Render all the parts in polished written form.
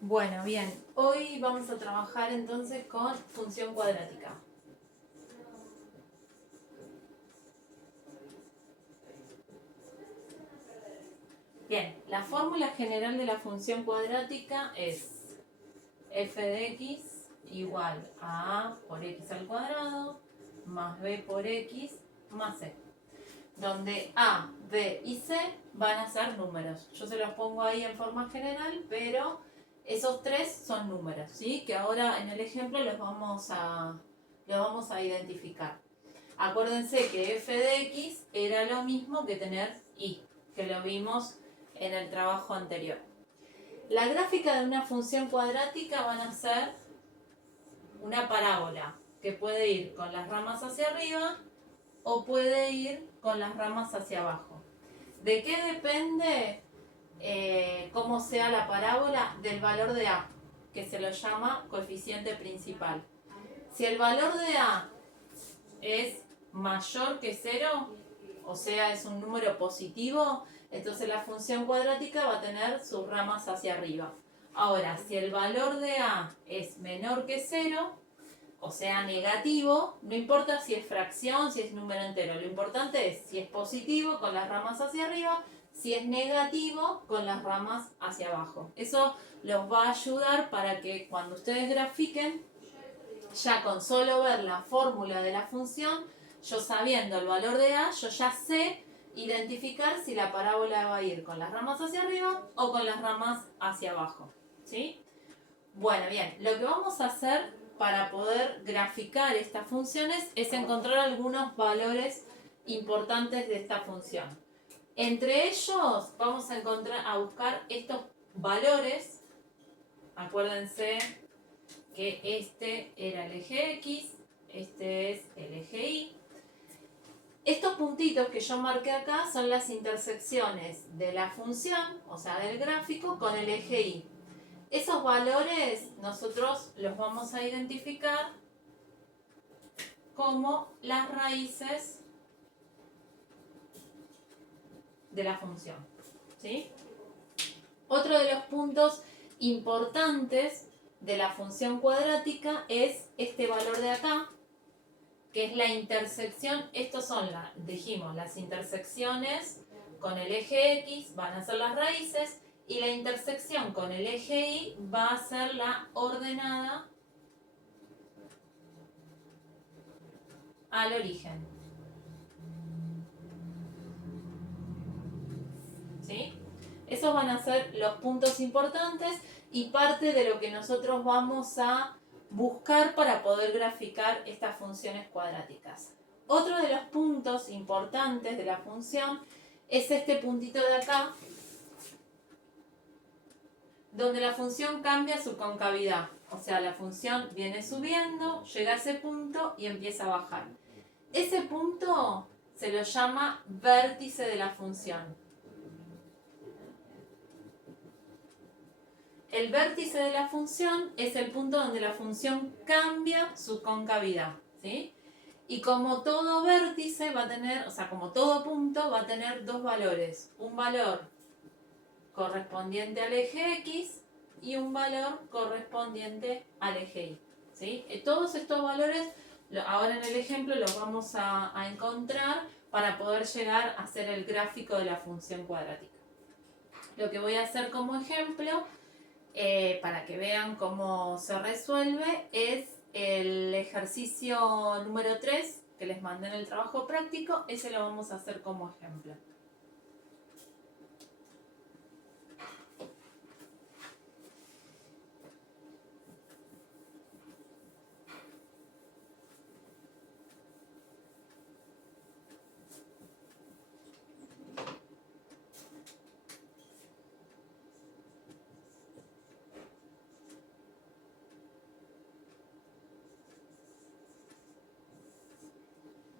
Bueno, bien, hoy vamos a trabajar entonces con función cuadrática. Bien, la fórmula general de la función cuadrática es f de x igual a por x al cuadrado más b por x más c, donde a, b y c van a ser números. Yo se los pongo ahí en forma general, pero esos tres son números, ¿sí? Que ahora en el ejemplo los vamos a identificar. Acuérdense que f de x era lo mismo que tener y, que lo vimos en el trabajo anterior. La gráfica de una función cuadrática van a ser una parábola que puede ir con las ramas hacia arriba o puede ir con las ramas hacia abajo. ¿De qué depende cómo sea la parábola? Del valor de a, que se lo llama coeficiente principal. Si el valor de a es mayor que 0, o sea, es un número positivo, entonces la función cuadrática va a tener sus ramas hacia arriba. Ahora, si el valor de a es menor que 0, o sea, negativo, no importa si es fracción, si es número entero, lo importante es si es positivo con las ramas hacia arriba, si es negativo con las ramas hacia abajo. Eso los va a ayudar para que cuando ustedes grafiquen, ya con solo ver la fórmula de la función, yo sabiendo el valor de a, yo ya sé identificar si la parábola va a ir con las ramas hacia arriba o con las ramas hacia abajo. ¿Sí? Bueno, bien, lo que vamos a hacer para poder graficar estas funciones es encontrar algunos valores importantes de esta función. Entre ellos vamos a buscar estos valores. Acuérdense que este era el eje X, este es el eje Y. Estos puntitos que yo marqué acá son las intersecciones de la función, o sea, del gráfico, con el eje Y. Esos valores nosotros los vamos a identificar como las raíces de la función. ¿Sí? Otro de los puntos importantes de la función cuadrática es este valor de acá, que es la intersección. Estos son, dijimos, las intersecciones con el eje X van a ser las raíces y la intersección con el eje Y va a ser la ordenada al origen. ¿Sí? Esos van a ser los puntos importantes y parte de lo que nosotros vamos a buscar para poder graficar estas funciones cuadráticas. Otro de los puntos importantes de la función es este puntito de acá, donde la función cambia su concavidad. O sea, la función viene subiendo, llega a ese punto y empieza a bajar. Ese punto se lo llama vértice de la función. El vértice de la función es el punto donde la función cambia su concavidad, ¿sí? Y como todo vértice va a tener, o sea, como todo punto va a tener dos valores. Un valor correspondiente al eje X y un valor correspondiente al eje Y, ¿sí? Todos estos valores, ahora en el ejemplo, los vamos a encontrar para poder llegar a hacer el gráfico de la función cuadrática. Lo que voy a hacer como ejemplo para que vean cómo se resuelve, es el ejercicio número 3 que les mandé en el trabajo práctico. Ese lo vamos a hacer como ejemplo.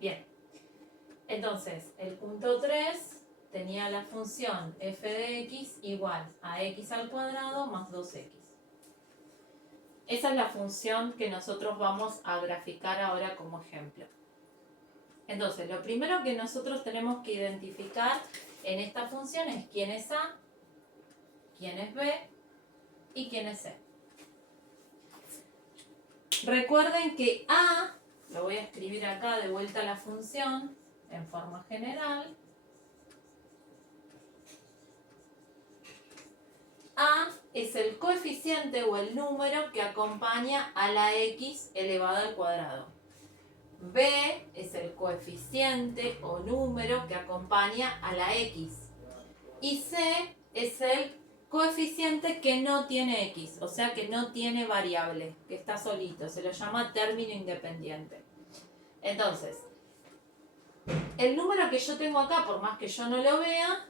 Bien, entonces el punto 3 tenía la función f de x igual a x al cuadrado más 2x. Esa es la función que nosotros vamos a graficar ahora como ejemplo. Entonces, lo primero que nosotros tenemos que identificar en esta función es quién es a, quién es b y quién es C. Recuerden que A, lo voy a escribir acá de vuelta a la función en forma general. A es el coeficiente o el número que acompaña a la x elevada al cuadrado. B es el coeficiente o número que acompaña a la x. Y C es el coeficiente que no tiene x, o sea que no tiene variable, que está solito, se lo llama término independiente. Entonces, el número que yo tengo acá, por más que yo no lo vea,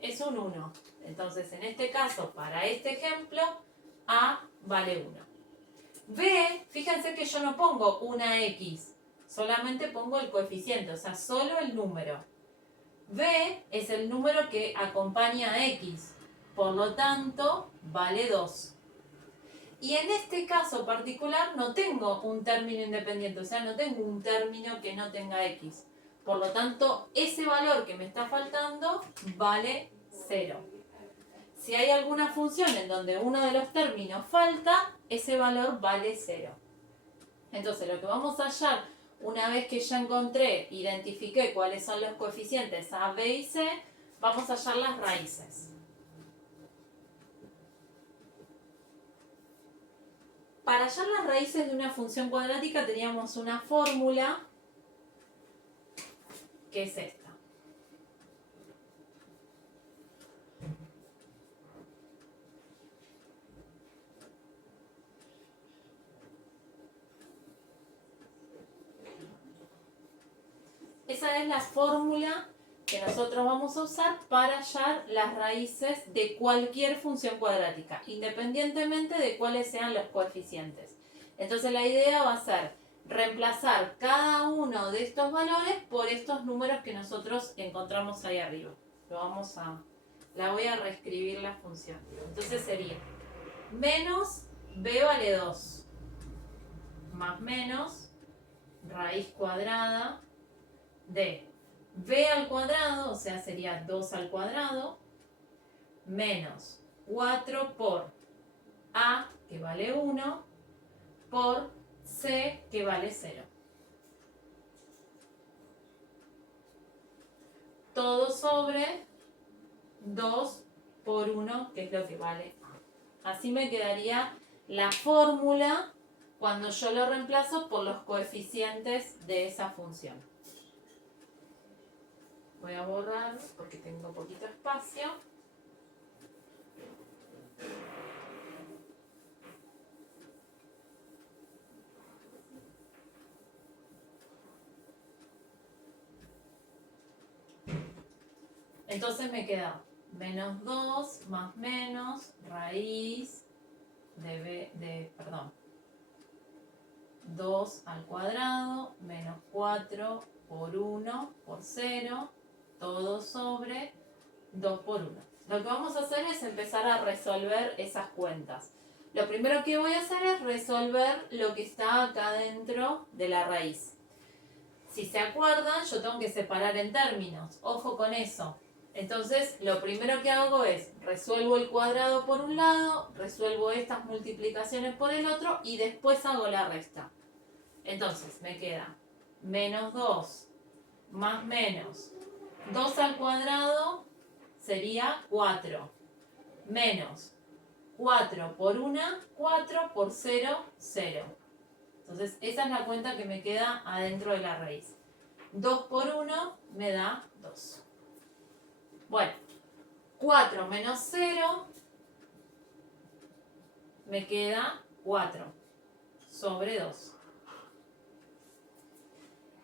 es un 1. Entonces, en este caso, para este ejemplo, A vale 1. B, fíjense que yo no pongo una X, solamente pongo el coeficiente, o sea, solo el número. B es el número que acompaña a X, por lo tanto, vale 2. Y en este caso particular no tengo un término independiente, o sea, no tengo un término que no tenga X. Por lo tanto, ese valor que me está faltando vale 0. Si hay alguna función en donde uno de los términos falta, ese valor vale 0. Entonces, lo que vamos a hallar, una vez que ya identifiqué cuáles son los coeficientes A, B y C, vamos a hallar las raíces. Para hallar las raíces de una función cuadrática teníamos una fórmula que es esta. Esa es la fórmula que nosotros vamos a usar para hallar las raíces de cualquier función cuadrática, independientemente de cuáles sean los coeficientes. Entonces la idea va a ser reemplazar cada uno de estos valores por estos números que nosotros encontramos ahí arriba. La voy a reescribir la función. Entonces sería menos b vale 2 más menos raíz cuadrada de b al cuadrado, o sea, sería 2 al cuadrado, menos 4 por a, que vale 1, por c, que vale 0. Todo sobre 2 por 1, que es lo que vale a. Así me quedaría la fórmula cuando yo lo reemplazo por los coeficientes de esa función. Voy a borrar porque tengo poquito espacio. Entonces me queda menos 2 más menos raíz de 2 al cuadrado menos 4 por 1 por 0, todo sobre 2 por 1. Lo que vamos a hacer es empezar a resolver esas cuentas. Lo primero que voy a hacer es resolver lo que está acá dentro de la raíz. Si se acuerdan, yo tengo que separar en términos. Ojo con eso. Entonces, lo primero que hago es resuelvo el cuadrado por un lado, resuelvo estas multiplicaciones por el otro y después hago la resta. Entonces, me queda menos 2 más menos 2 al cuadrado sería 4, menos 4 por 1, 4 por 0, 0. Entonces, esa es la cuenta que me queda adentro de la raíz. 2 por 1 me da 2. Bueno, 4 menos 0 me queda 4 sobre 2.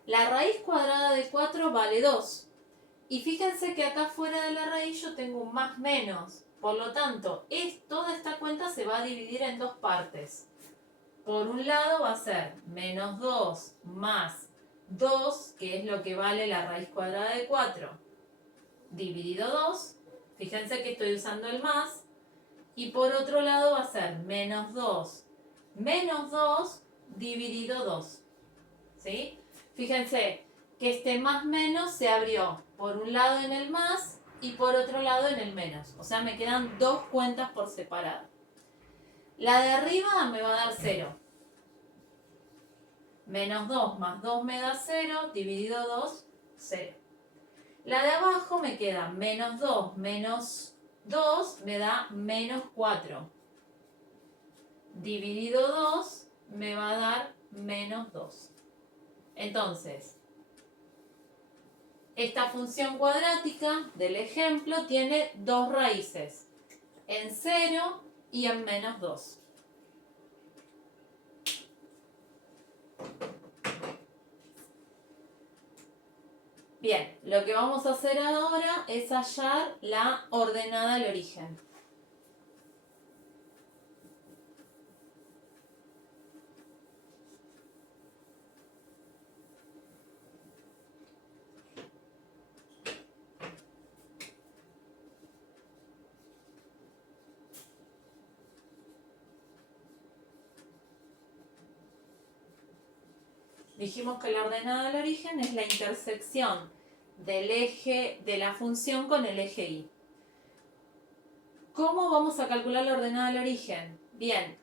La raíz cuadrada de 4 vale 2. Y fíjense que acá fuera de la raíz yo tengo un más menos. Por lo tanto, toda esta cuenta se va a dividir en dos partes. Por un lado va a ser menos 2 más 2, que es lo que vale la raíz cuadrada de 4, dividido 2. Fíjense que estoy usando el más. Y por otro lado va a ser menos 2 dividido 2. ¿Sí? Fíjense que este más menos se abrió por un lado en el más y por otro lado en el menos. O sea, me quedan dos cuentas por separado. La de arriba me va a dar 0. Menos 2 más 2 me da 0, dividido 2, 0. La de abajo me queda menos 2 menos 2 me da menos 4. Dividido 2 me va a dar menos 2. Entonces, esta función cuadrática del ejemplo tiene dos raíces, en 0 y en menos 2. Bien, lo que vamos a hacer ahora es hallar la ordenada al origen. Dijimos que la ordenada al origen es la intersección del eje de la función con el eje y. ¿Cómo vamos a calcular la ordenada al origen? Bien,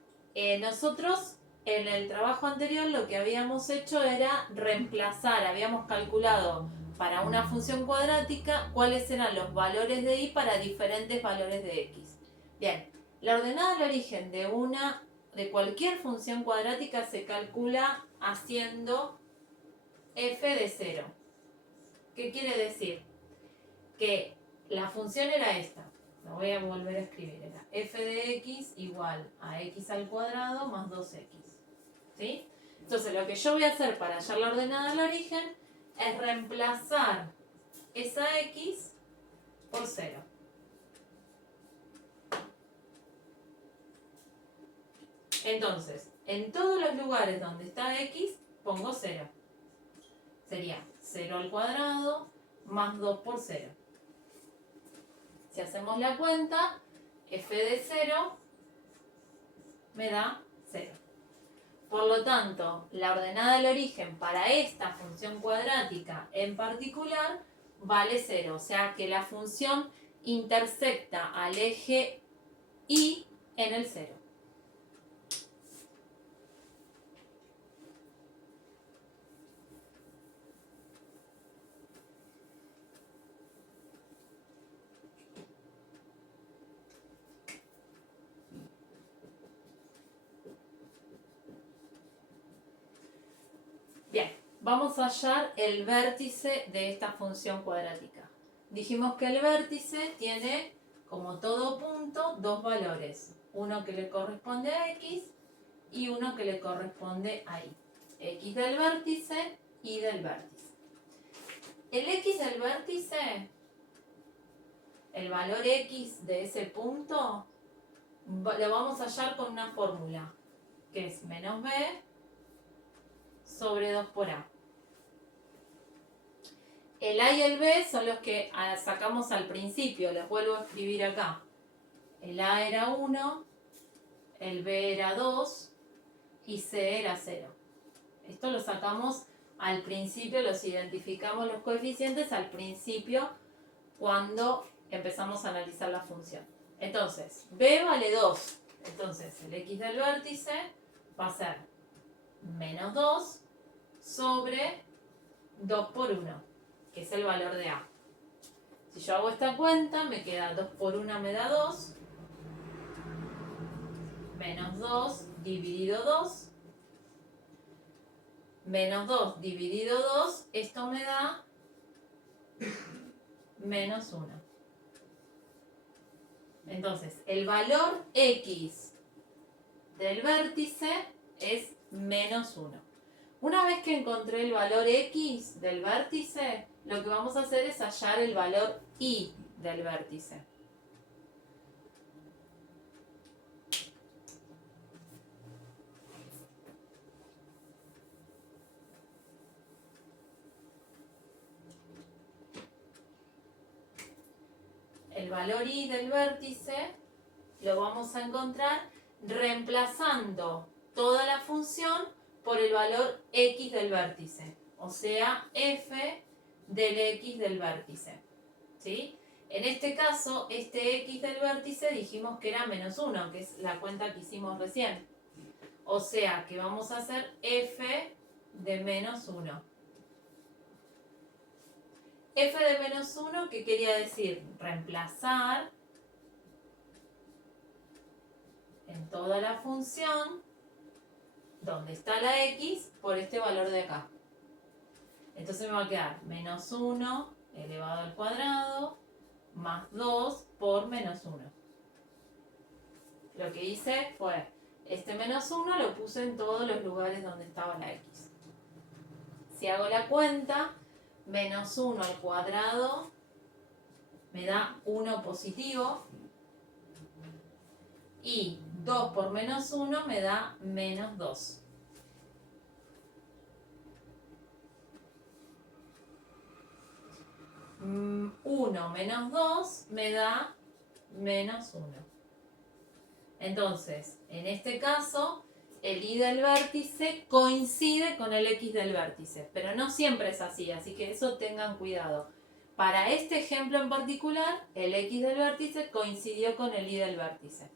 nosotros en el trabajo anterior lo que habíamos hecho era reemplazar, habíamos calculado para una función cuadrática cuáles eran los valores de y para diferentes valores de x. Bien, la ordenada al origen de cualquier función cuadrática se calcula haciendo f de 0. ¿Qué quiere decir? Que la función era esta. Lo voy a volver a escribir. Era f de x igual a x al cuadrado más 2x. ¿Sí? Entonces lo que yo voy a hacer para hallar la ordenada al origen es reemplazar esa x por 0. Entonces, en todos los lugares donde está x, pongo 0. Sería 0 al cuadrado más 2 por 0. Si hacemos la cuenta, f de 0 me da 0. Por lo tanto, la ordenada al origen para esta función cuadrática en particular vale 0. O sea que la función intersecta al eje y en el 0. Bien, vamos a hallar el vértice de esta función cuadrática. Dijimos que el vértice tiene, como todo punto, dos valores. Uno que le corresponde a x y uno que le corresponde a y. X del vértice, y del vértice. El x del vértice, el valor x de ese punto, lo vamos a hallar con una fórmula, que es menos b sobre 2 por a. El a y el b son los que sacamos al principio, los vuelvo a escribir acá. El a era 1, el b era 2 y c era 0. Esto lo sacamos al principio, los identificamos los coeficientes al principio cuando empezamos a analizar la función. Entonces, b vale 2. Entonces, el x del vértice va a ser menos 2 sobre 2 por 1, que es el valor de a. Si yo hago esta cuenta, me queda 2 por 1 me da 2, menos 2 dividido 2, menos 2 dividido 2, esto me da menos 1. Entonces, el valor x del vértice es menos 1. Una vez que encontré el valor x del vértice, lo que vamos a hacer es hallar el valor y del vértice. El valor y del vértice lo vamos a encontrar reemplazando toda la función por el valor x del vértice, o sea, f del x del vértice. ¿Sí? En este caso, este x del vértice dijimos que era menos 1, que es la cuenta que hicimos recién. O sea que vamos a hacer f de menos 1. F de menos 1, ¿qué quería decir? Reemplazar en toda la función donde está la x por este valor de acá. Entonces me va a quedar menos 1 elevado al cuadrado más 2 por menos 1. Lo que hice fue, este menos 1 lo puse en todos los lugares donde estaba la x. Si hago la cuenta, menos 1 al cuadrado me da 1 positivo y 2 por menos 1 me da menos 2. Mm, 1 menos 2 me da menos 1. Entonces, en este caso, el y del vértice coincide con el x del vértice, pero no siempre es así que eso tengan cuidado. Para este ejemplo en particular, el x del vértice coincidió con el y del vértice.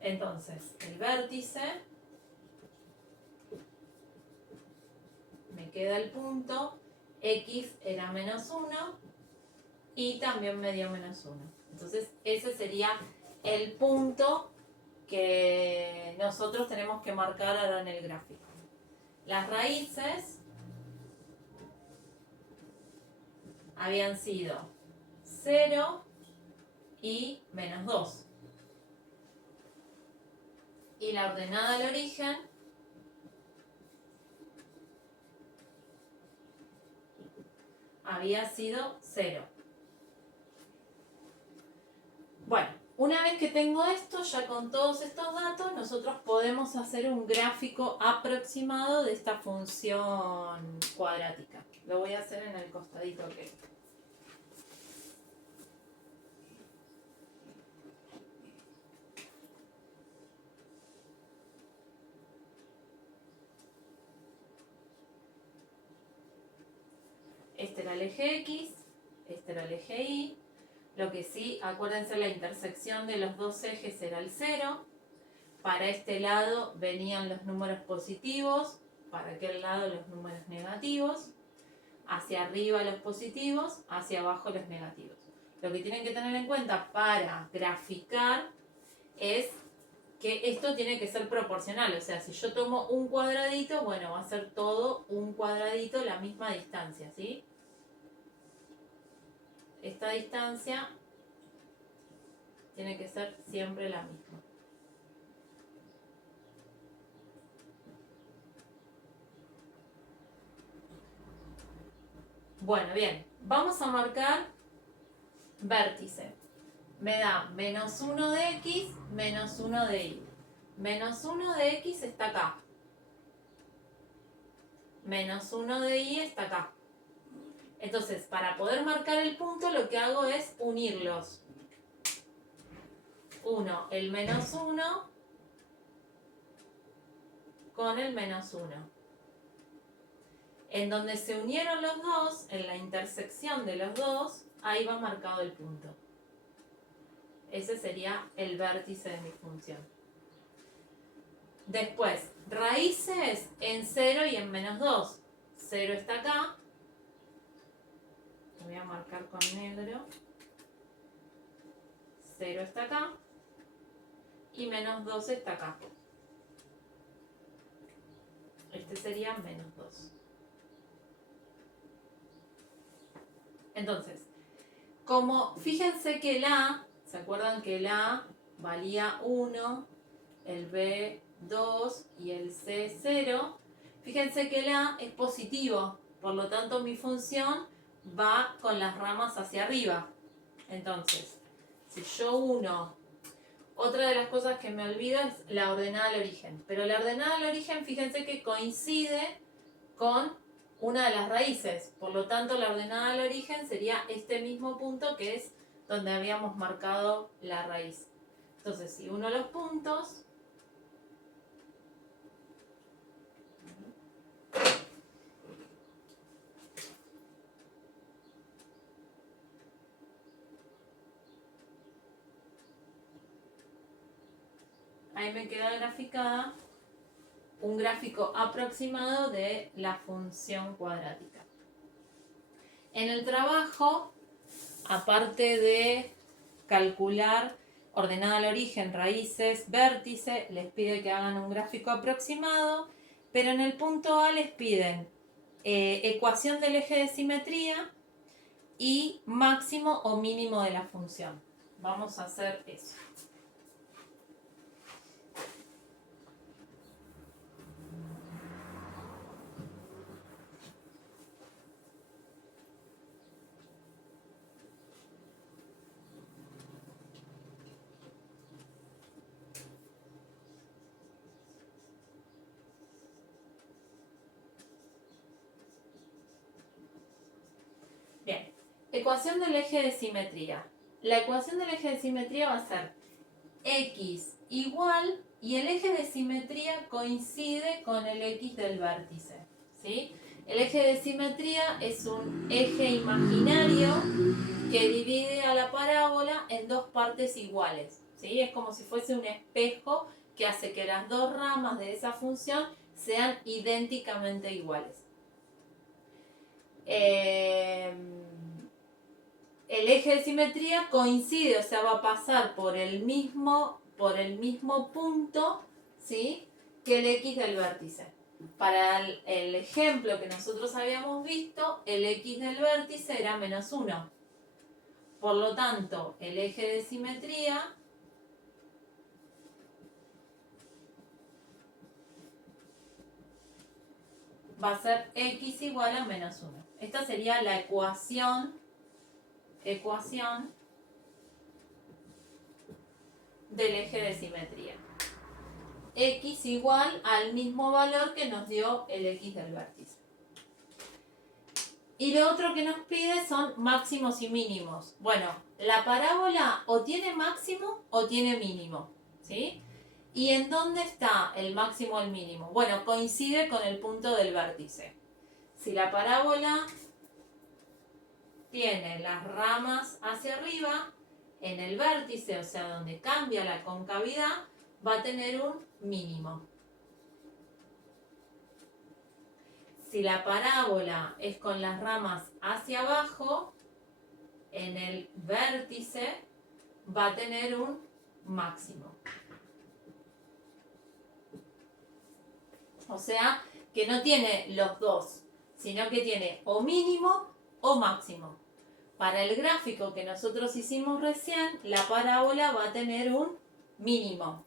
Entonces, el vértice, me queda el punto, x era menos 1 y también me dio menos 1. Entonces, ese sería el punto que nosotros tenemos que marcar ahora en el gráfico. Las raíces habían sido 0 y menos 2. Y la ordenada al origen había sido 0. Bueno, una vez que tengo esto, ya con todos estos datos, nosotros podemos hacer un gráfico aproximado de esta función cuadrática. Lo voy a hacer en el costadito que este era el eje X, este era el eje Y. Lo que sí, acuérdense, la intersección de los dos ejes era el 0. Para este lado venían los números positivos, para aquel lado los números negativos. Hacia arriba los positivos, hacia abajo los negativos. Lo que tienen que tener en cuenta para graficar es que esto tiene que ser proporcional. O sea, si yo tomo un cuadradito, bueno, va a ser todo un cuadradito la misma distancia, ¿sí? Esta distancia tiene que ser siempre la misma. Bueno, bien, vamos a marcar vértice. Me da menos 1 de x, menos 1 de y. Menos 1 de x está acá. Menos 1 de y está acá. Entonces, para poder marcar el punto, lo que hago es unirlos. 1, el menos 1 con el menos 1. En donde se unieron los dos, en la intersección de los dos, ahí va marcado el punto. Ese sería el vértice de mi función. Después, raíces en 0 y en menos 2. 0 está acá. Lo voy a marcar con negro. 0 está acá. Y menos 2 está acá. Este sería menos 2. Entonces, como fíjense que el A, ¿se acuerdan que el A valía 1, el B 2 y el C 0? Fíjense que el A es positivo, por lo tanto mi función va con las ramas hacia arriba. Entonces, si yo uno, otra de las cosas que me olvido es la ordenada al origen. Pero la ordenada al origen, fíjense que coincide con una de las raíces. Por lo tanto, la ordenada al origen sería este mismo punto que es donde habíamos marcado la raíz. Entonces, si uno los puntos, ahí me queda graficada un gráfico aproximado de la función cuadrática. En el trabajo, aparte de calcular ordenada al origen, raíces, vértice, les pide que hagan un gráfico aproximado, pero en el punto A les piden ecuación del eje de simetría y máximo o mínimo de la función. Vamos a hacer eso. Bien, ecuación del eje de simetría. La ecuación del eje de simetría va a ser x igual, y el eje de simetría coincide con el x del vértice, ¿sí? El eje de simetría es un eje imaginario que divide a la parábola en dos partes iguales, ¿sí? Es como si fuese un espejo que hace que las dos ramas de esa función sean idénticamente iguales. El eje de simetría coincide, o sea, va a pasar por el mismo punto, ¿sí?, que el x del vértice. Para el ejemplo que nosotros habíamos visto, el x del vértice era menos 1. Por lo tanto, el eje de simetría va a ser x igual a menos 1. Esta sería la ecuación del eje de simetría. X igual al mismo valor que nos dio el x del vértice. Y lo otro que nos pide son máximos y mínimos. Bueno, la parábola o tiene máximo o tiene mínimo, ¿sí? ¿Y en dónde está el máximo o el mínimo? Bueno, coincide con el punto del vértice. Si la parábola tiene las ramas hacia arriba, en el vértice, o sea, donde cambia la concavidad, va a tener un mínimo. Si la parábola es con las ramas hacia abajo, en el vértice va a tener un máximo. O sea, que no tiene los dos, sino que tiene o mínimo o máximo. Para el gráfico que nosotros hicimos recién, la parábola va a tener un mínimo.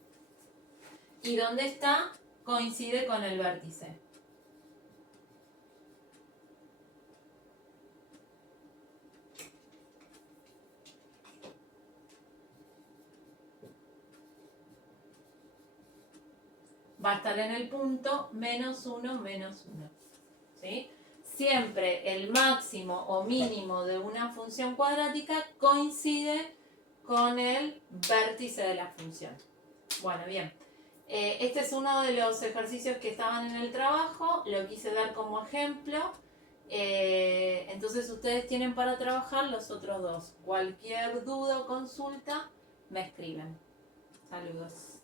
¿Y dónde está? Coincide con el vértice. Va a estar en el punto menos 1, menos 1. ¿Sí? Siempre el máximo o mínimo de una función cuadrática coincide con el vértice de la función. Bueno, bien. Este es uno de los ejercicios que estaban en el trabajo, lo quise dar como ejemplo. Entonces ustedes tienen para trabajar los otros dos. Cualquier duda o consulta, me escriben. Saludos.